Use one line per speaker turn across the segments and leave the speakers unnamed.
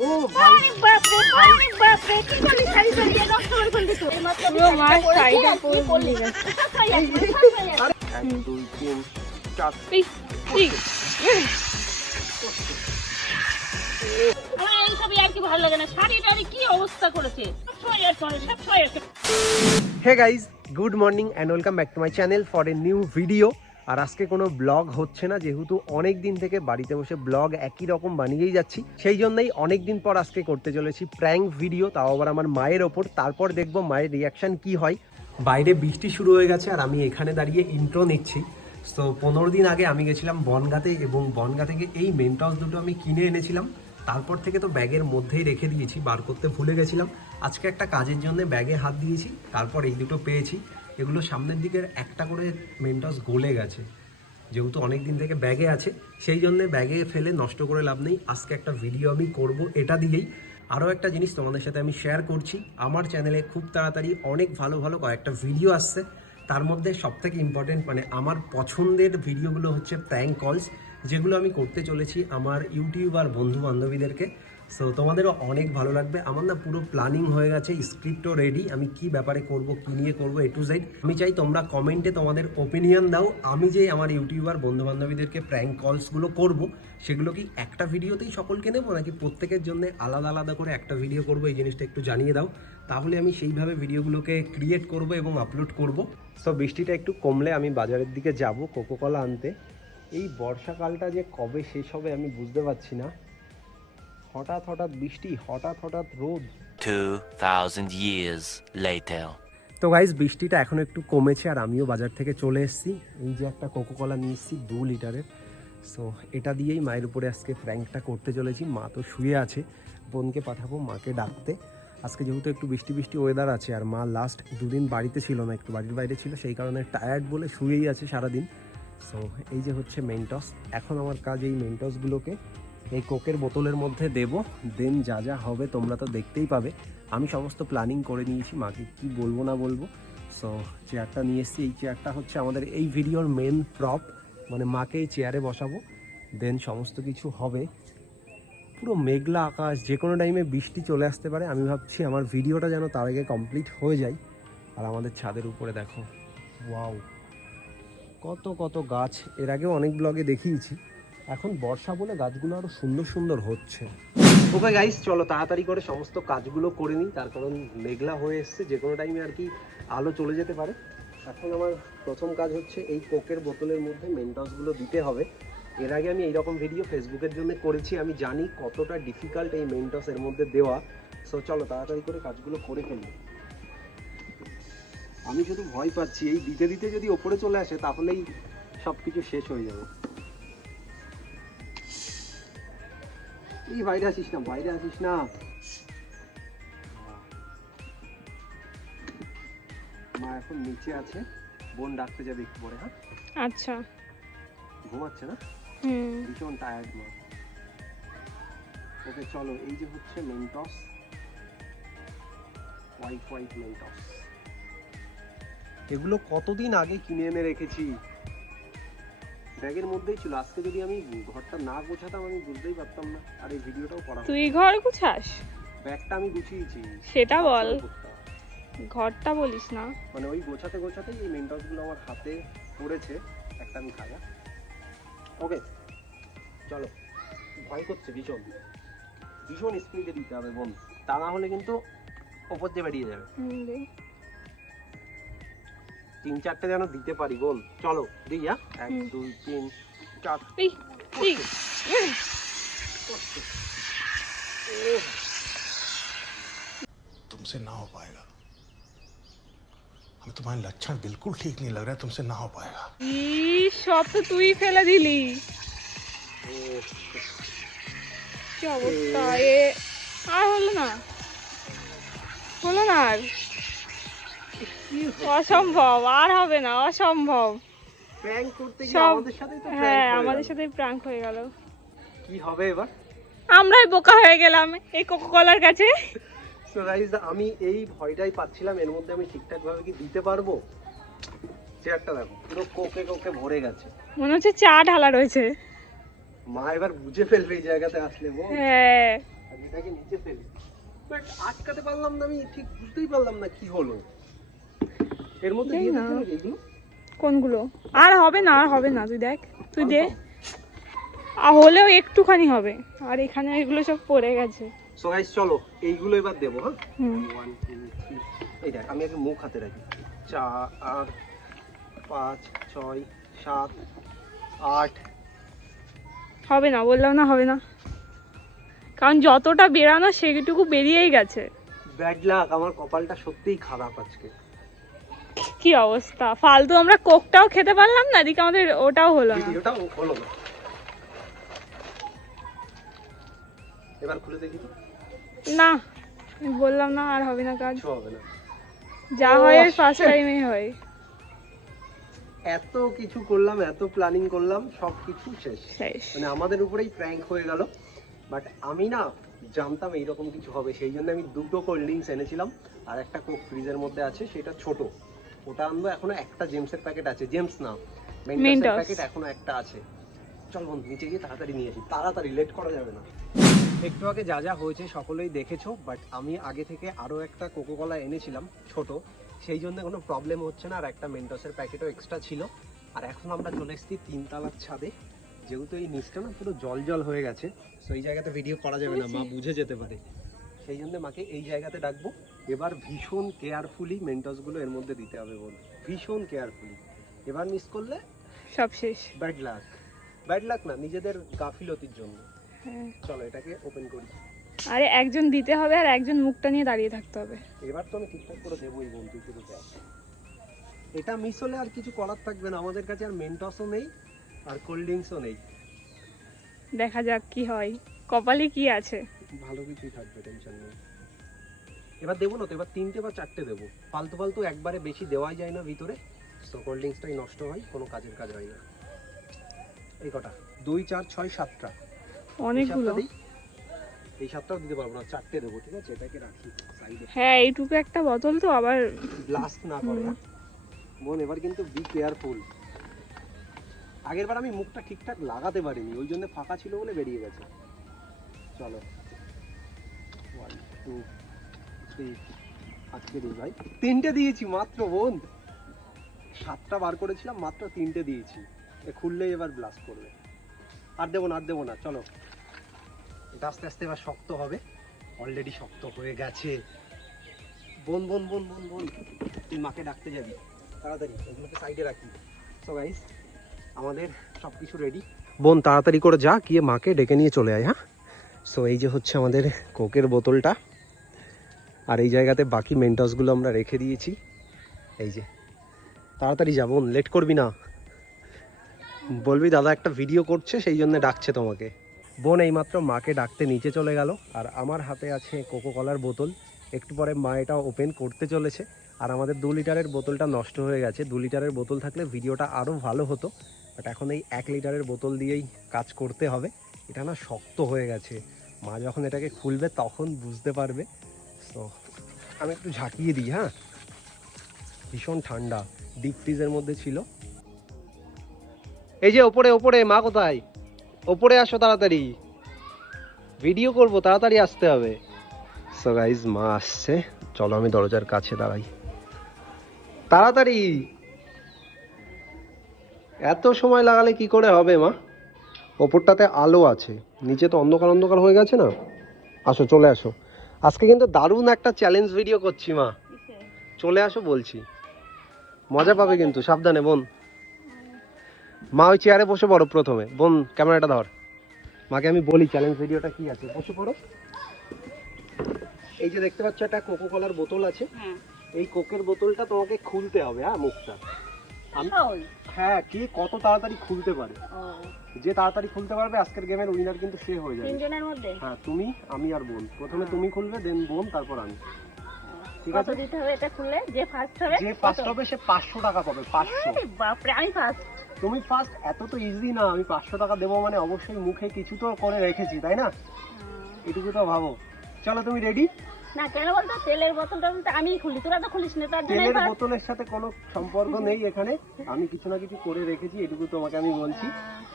ও ভাই
আরে বাপ রে আরে বাপ রে কি করলি? শাড়ি পরিয়ে নষ্ট করে ফেললি তো।
পুরো মাছ শাড়িটা পুরো ভুলে
এক দুই তিন চার।
এই, এই,
আমার এইসব আর কি ভালো লাগে না। শাড়ি কি অবস্থা করেছে?
Hey guys good morning and welcome back to my channel for a new video আর আজকে কোনো ব্লগ হচ্ছে না, যেহেতু অনেক দিন থেকে বাড়িতে বসে ব্লগ একই রকম বানিয়েই যাচ্ছি, সেই জন্যই অনেক দিন পর আজকে করতে চলেছি প্র্যাঙ্ক ভিডিও তাও আবার আমার মায়ের ওপর। তারপর দেখব মায়ের রিয়াকশন কি হয়। বাইরে বৃষ্টি শুরু হয়ে গেছে আর আমি এখানে দাঁড়িয়ে ইন্ট্রো নিচ্ছি। তো পনেরো দিন আগে আমি গেছিলাম বনগাতে এবং বনগা থেকে এই মেন্টস দুটো আমি কিনে এনেছিলাম। তারপর থেকে তো ব্যাগের মধ্যেই রেখে দিয়েছি, বার করতে ভুলে গেছিলাম। আজকে একটা কাজের জন্য ব্যাগে হাত দিয়েছি, তারপর এই দুটো পেয়েছি। এগুলো সামনের দিকের একটা করে মেন্টস গলে গেছে। যেহেতু অনেক দিন থেকে ব্যাগে আছে, সেই জন্য ব্যাগে ফেলে নষ্ট করে লাভ নেই। আজকে একটা ভিডিও আমি করব এটা দিয়েই। আরও একটা জিনিস তোমাদের সাথে আমি শেয়ার করছি। আমার চ্যানেলে খুব তাড়াতাড়ি অনেক ভালো ভালো কয়েকটা ভিডিও আসছে। তার মধ্যে সবথেকে ইম্পর্টেন্ট মানে আমার পছন্দের ভিডিওগুলো হচ্ছে প্র্যাঙ্ক কলস যেগুলো আমি করতে চলেছি আমার ইউটিউবার বন্ধু বান্ধবীদেরকে সো তোমাদেরও অনেক ভালো লাগবে। আমার না পুরো প্ল্যানিং হয়ে গেছে স্ক্রিপ্টও রেডি আমি কি ব্যাপারে করব, কি নিয়ে করব এ টু জেড আমি চাই তোমরা কমেন্টে তোমাদের ওপিনিয়ন দাও। আমি যে আমার ইউটিউবার বন্ধু বান্ধবীদেরকে প্র্যাঙ্ক কলসগুলো করব, সেগুলো কি একটা ভিডিওতেই সকলকে নেব নাকি প্রত্যেকের জন্য আলাদা আলাদা করে একটা ভিডিও করব, এই জিনিসটা একটু জানিয়ে দাও। তাহলে আমি সেইভাবে ভিডিওগুলোকে ক্রিয়েট করব এবং আপলোড করব। সো বৃষ্টিটা একটু কমলে আমি বাজারের দিকে যাব কোকোকলা আনতে। এই বর্ষাকালটা যে কবে শেষ হবে আমি বুঝতে পারছি না। হঠাৎ হঠাৎ বৃষ্টি হঠাৎ হঠাৎ রোদ।
2,000 years later.
তো গাইজ বৃষ্টিটা এখন একটু কমেছে আর আমিও বাজার থেকে চলে এসেছি। এই যে একটা কোকোকলা নিয়ে এসেছি দু লিটারের। সো এটা দিয়েই মায়ের উপরে আজকে প্র্যাঙ্কটা করতে চলেছি। মা তো শুয়ে আছে। বোনকে পাঠাবো মাকে ডাকতে। আজকে যেহেতু একটু বৃষ্টি বৃষ্টি ওয়েদার আছে আর মা লাস্ট দুদিন বাড়িতে ছিল না একটু বাড়ির বাইরে ছিল সেই কারণে টায়ার্ড বলে শুয়েই আছে সারাদিন। সো এই যে হচ্ছে মেন্টস এখন আমার কাজ এই মেন্টসগুলোকে এই কোকের বোতলের মধ্যে দেব। দেন যা যা হবে তোমরা তো দেখতেই পাবে। আমি সমস্ত প্ল্যানিং করে নিয়েছি, মাকে কি বলব না বলব। সো চেয়ারটা নিয়ে এসেছি। এই চেয়ারটা হচ্ছে আমাদের এই ভিডিওর মেন প্রপ মানে মাকে এই চেয়ারে বসাবো। দেন সমস্ত কিছু হবে। পুরো মেঘলা আকাশ যে কোনো টাইমে বৃষ্টি চলে আসতে পারে। আমি ভাবছি আমার ভিডিওটা যেন তার আগে কমপ্লিট হয়ে যায়। আর আমাদের ছাদের উপরে দেখো। ওয়াও কত কত গাছ। এর আগেও অনেক ব্লগে দেখিয়েছি। এখন বর্ষা বলে গাছগুলো আরও সুন্দর সুন্দর হচ্ছে। ওকে গাইস চলো তাড়াতাড়ি করে সমস্ত কাজগুলো করে নিই। তার কারণ মেঘলা হয়ে এসছে, যে কোনো টাইমে আর কি আলো চলে যেতে পারে। এখন আমার প্রথম কাজ হচ্ছে এই কোকের বোতলের মধ্যে মেন্টসগুলো দিতে হবে। এর আগে আমি এইরকম ভিডিও ফেসবুকের জন্য করেছি, আমি জানি কতটা ডিফিকাল্ট এই মেন্টস এর মধ্যে দেওয়া। সো চলো তাড়াতাড়ি করে কাজগুলো করে ফেলি। আমি শুধু ভয় পাচ্ছি, এই দিতে দিতে যদি ওপরে চলে আসে, তাহলেই সব কিছু শেষ হয়ে যাবে। এই বাইরে আসিস না বাইরে আসিস না মা এখন নিচে আছে বোন ডাকতে যাবে একটু পরে হ্যাঁ
আচ্ছা
ঘুমাচ্ছে না
হুম
ভীষণ টায়ার্ড মা ওকে চলো এই যে হচ্ছে মেন্টস হোয়াইট হোয়াইট মেন্টস এগুলো কতদিন আগে কিনে এনে রেখেছি ব্যাগের মধ্যেই ছিল। আজকে যদি আমি ঘরটা না গোছাতাম আমি বুঝতেই পারতাম না। আর এই ভিডিওটাও করা
তুই ঘর গুছাস?
ব্যাগটা আমি গুছিয়েছি।
সেটা বল। ঘরটা বলিস না।
মানে ওই গোছাতে গোছাতে এই মেন্টসগুলো আমার হাতে পড়েছে। একটা আমি খায়া ওকে চলো। ভয় করছে ভীষণ। ভীষণ স্পিডে দিতে হবে বোন তা না হলে কিন্তু ওপর দিয়ে বেরিয়ে যাবে। তিন চারটে যেন দিতে পারি বোন চলো দিই হ্যাঁ এক
হুম।
দুই তিন চার
এই, এই, এই,
तुमसे ना हो पाएगा हमें तुम्हारे लक्षण बिल्कुल ठीक नहीं लग रहा है तुमसे ना हो पाएगा
ইস, সব তো তুই ফেলে দিলি কি অবস্থা এ আর হলো না হলো না আর অসম্ভব আর হবে না অসম্ভব। হ্যাঁ আমাদের সাথে প্রাঙ্ক হয়ে গেল।
কি হবে এবার?
আমরাই বোকা হয়ে গেলাম এই কোকোকলার কাছে।
আমি এই ভয়টাই পাচ্ছিলাম এর মধ্যে আমি ঠিকঠাক ভাবে কি দিতে পারব? চেয়ারটা দেখো পুরো কোকে কোকে ভরে গেছে।
মনে হচ্ছে চা ঢালা রয়েছে।
মা এবার বুঝে ফেলবে এই জায়গাতে আসলে ও
হ্যাঁ।
এটাকে নিচে ফেলি। বাট আটকাতে পারলাম না আমি ঠিক বুঝতেই পারলাম না কি হলো। এর মধ্যে দিয়ে
না।
দিতে নাকি এগুলো
কোনগুলো? আর হবে না আর হবে না তুই দেখ। তুই দে। আর হলেও একটুখানি হবে। আর এখানে এগুলো সব পড়ে গেছে।
সো গাইস চলো এইগুলো এবার দেবো হ্যাঁ?
হুম।
ওয়ান টু থ্রি এই দেখ আমি আগে মুখ হাতে রাখি। চার পাঁচ ছয় সাত আট।
হবে না বললাম না হবে না। কারণ যতটা বেরানো সেটুকু বেরিয়েই গেছে।
ব্যাড লাক আমার কপালটা সত্যিই খারাপ আজকে।
কি অবস্থা? ফালতু আমরা কোকটাও খেতে পারলাম না এদিকে আমাদের ওটাও হলো না।
ভিডিওটা হলো না। এবার খুলে দেখি
না বললাম না আর হবে না কাজ।
হবে না।
যা হয় ফার্স্ট টাইমে হয়।
এত কিছু করলাম এত প্ল্যানিং করলাম সব কিছু শেষ।
শেষ।
মানে আমাদের উপরেই প্র্যাঙ্ক হয়ে গেল। বাট আমি না জানতাম এইরকম কিছু হবে সেই জন্য আমি দুটো কোল্ড ড্রিঙ্কস এনেছিলাম আর একটা কোক ফ্রিজের মধ্যে আছে সেটা ছোট। ওটা আনব এখনও একটা জেমসের প্যাকেট আছে। জেমস না মেন্টাসের প্যাকেট এখনও একটা আছে। চল বন্ধু নিচে গিয়ে তাড়াতাড়ি নিয়ে আসি। তাড়াতাড়ি লেট করা যাবে না। একটু আগে যা যা হয়েছে সকলেই দেখেছ বাট আমি আগে থেকে আরও একটা কোকো কলা এনেছিলাম ছোট। সেই জন্য কোনো প্রবলেম হচ্ছে না আর একটা মেন্টসের প্যাকেটও এক্সট্রা ছিল। আর এখন আমরা চলে এসেছি তিনতলার ছাদে। যেহেতু এই নিচটা না পুরো জল জল হয়ে গেছে তো এই জায়গাতে ভিডিও করা যাবে না মা বুঝে যেতে পারে। সেই জন্য মাকে এই জায়গাতে ডাকবো। এবার ভীষণ কেয়ারফুলি মেন্টসগুলো এর মধ্যে দিতে হবে বল। ভীষণ কেয়ারফুলি। এবার মিস করলে
সব শেষ।
ব্যাড লাক ব্যাড লাক না নিজেদের গাফিলতির জন্য।
হ্যাঁ।
চলো এটাকে ওপেন করি।
আরে একজন দিতে হবে আর একজন মুখটা নিয়ে দাঁড়িয়ে থাকতে হবে।
এবার তো আমি ঠিকঠাক করে দেবোই বন্ধু দেখ। এটা মিস হলে আর কিছু করার থাকবে না। আমাদের কাছে আর মেন্টসও নেই আর কোল্ড ড্রিঙ্কসও নেই।
দেখা যাক কি হয়। কপালে কি আছে?
ভালো কিছুই থাকবে টেনশন নেই। এবার দেবো না তো এবার তিনটে বা চারটে দেবো। ফালতু ফালতু একবারে বেশি দেওয়াই যায় না ভিতরে। তো কোল্ড ড্রিঙ্কসটাই নষ্ট হয় কোনো কাজের কাজ হয় না। এই কটা। দুই চার ছয় সাতটা।
অনেকগুলো?
এই সাতটাও দিতে পারব না চারটে দেবো ঠিক আছে? এটাকে রাখি সাইডে
হ্যাঁ এইটুকু একটা বোতল তো আবার
ব্লাস্ট না করে? বোন এবার কিন্তু বি কেয়ারফুল আগের বার আমি মুখটা ঠিকঠাক লাগাতে পারিনি ওই জন্য ফাঁকা ছিল বলে বেরিয়ে গেছে। চলো। ওয়ান টু থ্রি আজকে দিই তিনটে দিয়েছি, মাত্র বোন। সাতটা বার করেছিলাম, মাত্র তিনটে দিয়েছি। এ খুললেই এবার ব্লাস্ট করবে। আর দেবো না, আর দেবো না, চলো। এটা আস্তে আস্তে এবার শক্ত হবে। অলরেডি শক্ত হয়ে গেছে। বোন বোন বোন বোন বোন, তুই মাকে ডাকতে যাবি। তাড়াতাড়ি, এগুলোকে সাইডে রাখি। সো গাইস আমাদের সব কিছু রেডি বোন, তাড়াতাড়ি করে যা, গিয়ে মাকে ডেকে নিয়ে চলে আয় হ্যাঁ? সো এই যে হচ্ছে আমাদের কোকের বোতলটা। আর এই জায়গাতে বাকি মেন্টসগুলো আমরা রেখে দিয়েছি। এই যে। তাড়াতাড়ি যা বোন লেট করবি না। বলবি, দাদা একটা ভিডিও করছে, সেই জন্য ডাকছে তোমাকে। বোন এইমাত্র মাকে ডাকতে নিচে চলে গেল, আর আমার হাতে আছে কোকো কলার বোতল। একটু পরে মা এটা ওপেন করতে চলেছে, আর আমাদের দু লিটারের বোতলটা নষ্ট হয়ে গেছে। দু লিটারের বোতল থাকলে ভিডিওটা আরও ভালো হতো বাট এখন এই এক লিটারের বোতল দিয়েই কাজ করতে হবে। এটা না শক্ত হয়ে গেছে। মা যখন এটাকে খুলবে তখন বুঝতে পারবে। তো আমি একটু ঝাঁকিয়ে দিই হ্যাঁ? ভীষণ ঠান্ডা ডিপ ফ্রিজের মধ্যে ছিল। এই যে ওপরে ওপরে, মা কোথায়? ওপরে আসো তাড়াতাড়ি। ভিডিও করব, তাড়াতাড়ি আসতে হবে। সো গাইজ মা আসছে। চলো, আমি দরজার কাছে দাঁড়াই। তাড়াতাড়ি! এত সময় লাগালে কি করে হবে, মা? ওপরটাতে আলো আছে নিচে তো অন্ধকার অন্ধকার হয়ে গেছে না? আসো চলে আসো। আজকে কিন্তু দারুণ একটা চ্যালেঞ্জ ভিডিও করছি মা। চলে আসো বলছি। মজা পাবে কিন্তু সাবধানে বোন। মা ওই চেয়ারে বসে পড়ো প্রথমে। বোন ক্যামেরাটা ধর। মাকে আমি বলি চ্যালেঞ্জ ভিডিওটা কি আছে বসে পড়ো। এই যে দেখতে পাচ্ছ একটা কোকো কলার বোতল আছে।
হ্যাঁ।
এই কোকের বোতলটা তোমাকে খুলতে হবে হ্যাঁ মুখটা। হ্যাঁ কি কত তাড়াতাড়ি খুলতে পারে। যে তাড়াতাড়ি খুলতে পারবে আজকের গেমের উইনার কিন্তু সে হয়ে যাবে।
তিনজনের মধ্যে?
হ্যাঁ তুমি আমি আর বোন। প্রথমে তুমি খুলবে দেন বোন তারপর আমি। ঠিক আছে?
দিতে হবে এটা খুললে? যে ফার্স্ট হবে
যে ফার্স্ট হবে সে পাঁচশো টাকা পাবে পাঁচশো।
আরে বাপরে আমি ফার্স্ট
তুমি ফার্স্ট এত তো ইজি না আমি পাঁচশো টাকা দেবো মানে অবশ্যই মুখে কিছু তো করে রেখেছি তাই না? এটুকু তো ভাবো। চলো তুমি রেডি
না কেন বলতো? তেলের বোতলটা তো আমিই খুলি তোরা তো খুলিস না তার জন্য
তেলের বোতলের সাথে কোনো সম্পর্ক নেই এখানে। আমি কিছু না কিছু করে রেখেছি এটুকু তোমাকে আমি বলছি।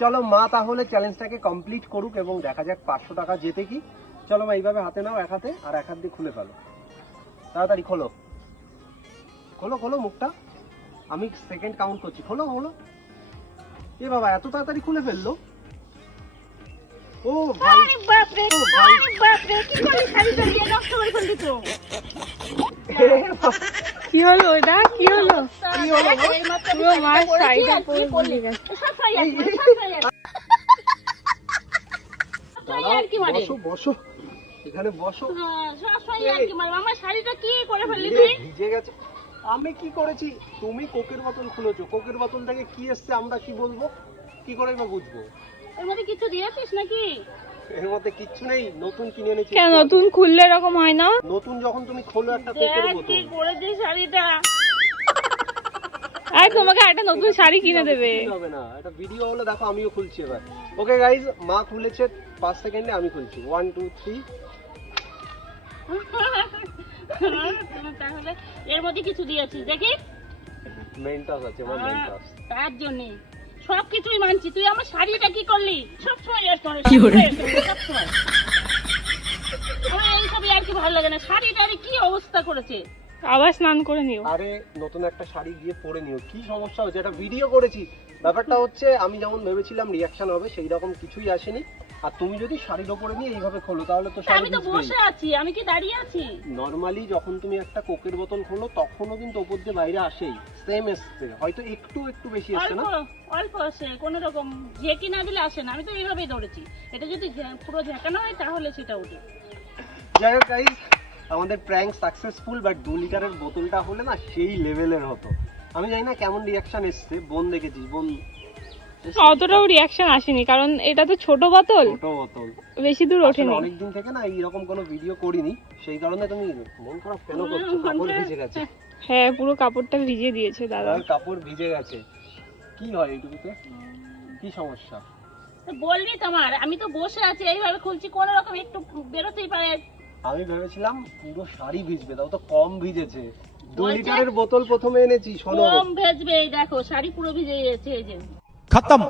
চলো মা তাহলে চ্যালেঞ্জটাকে কমপ্লিট করুক এবং দেখা যাক পাঁচশো টাকা যেতে কি। চলো মা এইভাবে হাতে নাও এক হাতে আর এক হাত দিয়ে খুলে ফেলো। তাড়াতাড়ি খোলো। খোলো খোলো মুখটা। আমি সেকেন্ড কাউন্ট করছি। খোলো খোলো। এ বাবা এত তাড়াতাড়ি খুলে ফেলল? ও ভাই ও ভাই।
আরে বাপরে কি করলি দিয়ে নষ্ট করে ফেললি তো
কি হলো এটা? কি হলো?
কি হলো
পুরো
শাড়িটা
গেছে।
শাড়ি শাড়ি?
বসো বসো। এখানে বসো।
হ্যাঁ? আমার শাড়িটা কি করে ফেললি তুই?
ভিজে গেছে। আমি কি করেছি? তুমি কোকের বোতল খুলেছো। কোকের বোতল থেকে কি এসছে আমরা কি বলব? কি করে বা বুঝব?
এর মধ্যে কিছু দিয়েছিস নাকি?
এর মধ্যে কিচ্ছু নেই নতুন কিনে এনেছি।
কেন নতুন খুললে এরকম হয় না?
নতুন যখন তুমি খোলো একটা কোকের
দেখ কি
বোতল।
করেছিস শাড়িটা।
আর তোমাকে একটা নতুন শাড়ি কিনে দেবে।
হবে না একটা ভিডিও হলো দেখো আমিও খুলছি এবার। ওকে গাইজ মা খুলেছে পাঁচ সেকেন্ডে আমি খুলছি। ওয়ান টু থ্রি
তাহলে এর মধ্যে কিছু দিয়েছিস দেখি।
মেন্টাস আছে আমার মেন্টাস
তার জন্য। সব কিছুই মানছি। তুই আমার শাড়িটা কি করলি? সবসময় এর করে? সব আমার এইসবই আর কি ভালো লাগে না। শাড়িটার কি অবস্থা করেছে?
আবার স্নান করে নিও।
আরে নতুন একটা শাড়ি গিয়ে পরে নিও। কি সমস্যা হচ্ছে একটা ভিডিও করেছি। ব্যাপারটা হচ্ছে আমি যেমন ভেবেছিলাম রিয়াকশন হবে সেই রকম কিছুই আসেনি। আর তুমি যদি শাড়ির ওপরে নিয়ে এইভাবে খোলো তাহলে তো শাড়ি
আমি তো বসে আছি আমি কি দাঁড়িয়ে আছি?
নর্মালি যখন তুমি একটা কোকের বোতল খোলো তখনও কিন্তু ওপর দিয়ে বাইরে আসেই। সেম এসছে হয়তো একটু একটু বেশি আসছে না?
অল্প আসে কোনো রকম ঝেঁকি না দিলে আসে না আমি তো এইভাবেই ধরেছি। এটা যদি পুরো ঝেঁকানো হয় তাহলে সেটা ওঠে।
যাই হোক গাইজ আমাদের প্র্যাঙ্ক সাকসেসফুল বাট দু লিটারের বোতলটা হলে না সেই লেভেলের হতো। আমি জানি না কেমন রিয়াকশন এসছে বোন দেখেছিস বোন
অতটাও রিয়াকশন আসেনি কারণ এটা তো ছোট বোতল।
ছোট বোতল।
বেশি দূর ওঠেনি।
অনেক দিন থেকে না এইরকম কোনো ভিডিও করিনি সেই কারণে তুমি মন খারাপ কেন করছ? কাপড় ভিজে গেছে।
হ্যাঁ পুরো কাপড়টা ভিজিয়ে দিয়েছে দাদা।
কাপড় ভিজে গেছে। কি হয় এইটুকুতে? কি সমস্যা?
বলবি তোমার আমি তো বসে আছি এইভাবে খুলছি কোনো রকম একটু বেরোতেই পারে।
আমি ভেবেছিলাম পুরো শাড়ি ভিজবে তাও তো কম ভিজেছে। দু লিটারের বোতল প্রথমে এনেছি শোনো।
কম ভেজবে এই দেখো শাড়ি পুরো ভিজে গেছে এই যে।
খতম।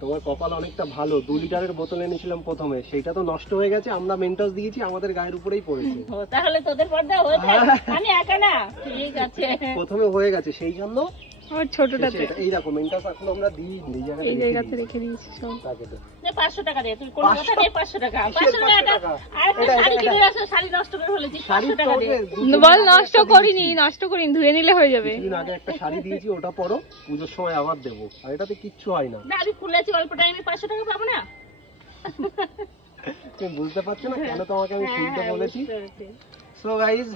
তোমার কপাল অনেকটা ভালো। দুই লিটারের বোতল এনেছিলাম প্রথমে। সেটা তো নষ্ট হয়ে গেছে। আমরা মেন্টাস দিয়েছি আমাদের গায়ের উপরেই পড়েছে।
তাহলে তোদের পর্দা হয়েছে আমি একা না। ঠিক আছে।
প্রথমে হয়ে গেছে। সেই জন্য
আমার ছোটটাতে
এই দেখো মেন্টাস এখন আমরা দিই এই জায়গাতে
এই
রেখে
জায়গাতে। রেখে দিয়েছি সব
তাকে তো।
নে পাঁচশো টাকা দে তুই কোন কথা
পাঁচশো?
দে পাঁচশো টাকা
কিসের
পাঁচশো
পাঁচশো
টাকা
টাকা?
আর একটা শাড়ি কিনে আসো শাড়ি নষ্ট করে
শাড়ি
পাঁচশো টাকা দে
বল নষ্ট করিনি। নষ্ট করিনি ধুয়ে নিলে হয়ে যাবে
কিছুদিন আগে একটা শাড়ি দিয়েছি ওটা পরো পুজোর সময় আবার দেবো আর এটাতে কিচ্ছু হয় না
না আমি খুলেছি অল্প টাইমে পাঁচশো টাকা পাবো না
তুমি বুঝতে পারছ না কেন তোমাকে আমি
হ্যাঁ,
বলেছি
বুঝতে পেরেছি।
সো গাইজ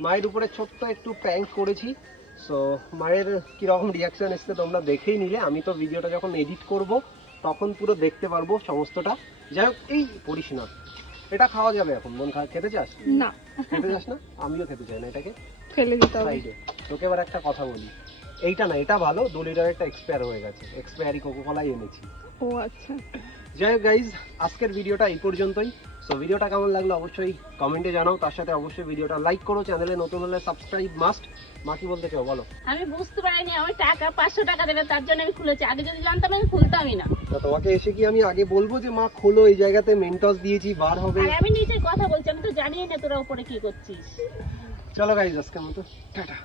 মায়ের উপরে ছোট্ট একটু প্র্যাঙ্ক করেছি সো মায়ের কীরকম রিয়াকশন এসছে তোমরা দেখেই নিলে। আমি তো ভিডিওটা যখন এডিট করব তখন পুরো দেখতে পারব সমস্তটা। যাই হোক এই পড়িস না। এটা খাওয়া যাবে এখন। মন খাওয়া খেতে চাস?
না।
খেতে চাস না? আমিও খেতে চাই না এটাকে।
ফেলে দিতে হবে।
তোকে এবার একটা কথা বলি। এইটা না এটা ভালো দু লিটার একটা এক্সপায়ার হয়ে গেছে। এক্সপায়ারি কোকো কলাই এনেছি।
ও আচ্ছা।
যাই হোক গাইজ আজকের ভিডিওটা এই পর্যন্তই। সো ভিডিওটা কেমন লাগল অবশ্যই কমেন্টে জানাও। তার সাথে অবশ্যই ভিডিওটা লাইক করো চ্যানেলে নতুন হলে সাবস্ক্রাইব মাস্ট মা কি বলতে চাও বলো।
আমি বুঝতে পারিনি আমি টাকা পাঁচশো টাকা দেবে তার জন্য আমি খুলেছি। আগে যদি জানতাম আমি খুলতামই না।
তা তোমাকে এসে কি আমি আগে বলব যে মা খোলো এই জায়গাতে মেন্টস দিয়েছি বার হবে?
আর আমি নিচে কথা বলছি আমি তো জানিই না তোরা উপরে কি করছিস।
চলো গাইজ আজকের মতো টাটা।